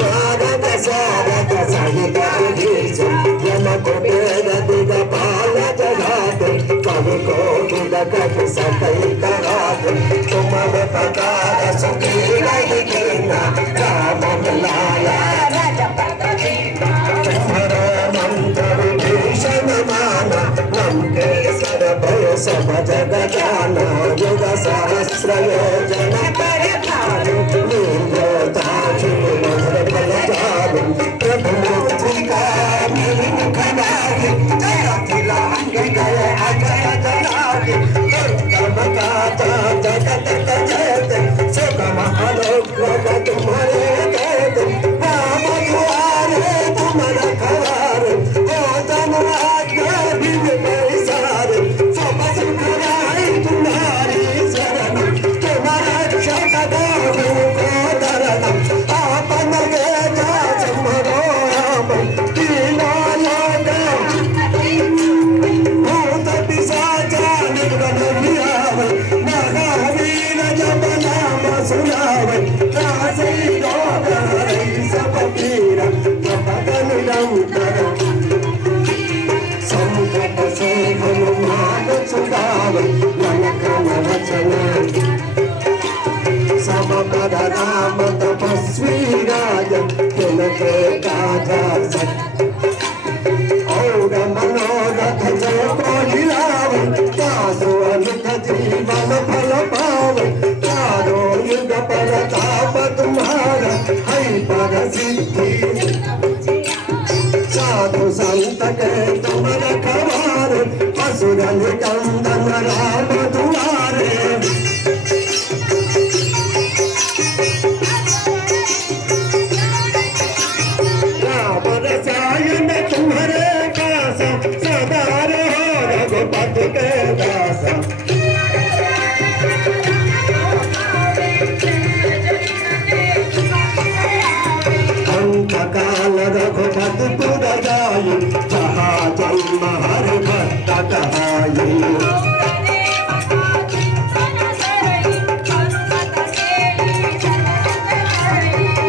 नारद सारद सहित बीज यमको वेद दिग पाल जगात कवि को विद कवि सकल करात तुम प्रकार सुखी रही कीना राम लाला तुम्हारा मंत्र विभीषण माना लंकेश्वर भय सब जग जाना युग सहस्र योजन पर भानु लील्योताक्षु मधुर फल जानु प्रभु मुद्रिका मुख नारि जय अखिलांग जय अजय जनारि दुर्गम गाथा जगत जयते सुगम आलोक तुम्हारे कहते राम दुआरे तुम रखवारे हो जन आज्ञा बिन पैसारे सब सुख राय तुम्हारी शरण तुम रक्षक दाहु को दरण आपन तेजा सिमरो राम तीनों लोक भूत पिशाच निर्गुण निरावै महावीर जप नाम सुनावै त्रासै रोग हरै सब पीरा तपत निरंतर संकट से हनुमान छुड़ावै मन क्रम वचन सब पर राम तपस्वी राज तिनके काजा सत और मनोरथ जय कोहिलावै तासु अमित जीवन फल पावै तारो युग परताप तुम्हारा है पर सिद्धि साधु संत के तुम रखवारे असुर निकंदन राम दुआरे राम रसायन तुम्हारे पास सदा रहो रघुपति के दास अंत काल रघुपति पुर जाई जहाँ जन्म हर भक्त कहाई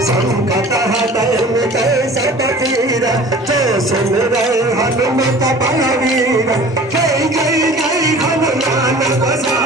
संकट हटै मिटै सब पीरा जो सुमिरै हनुमत बलवीर जय जय जय हनुमान गोसाई।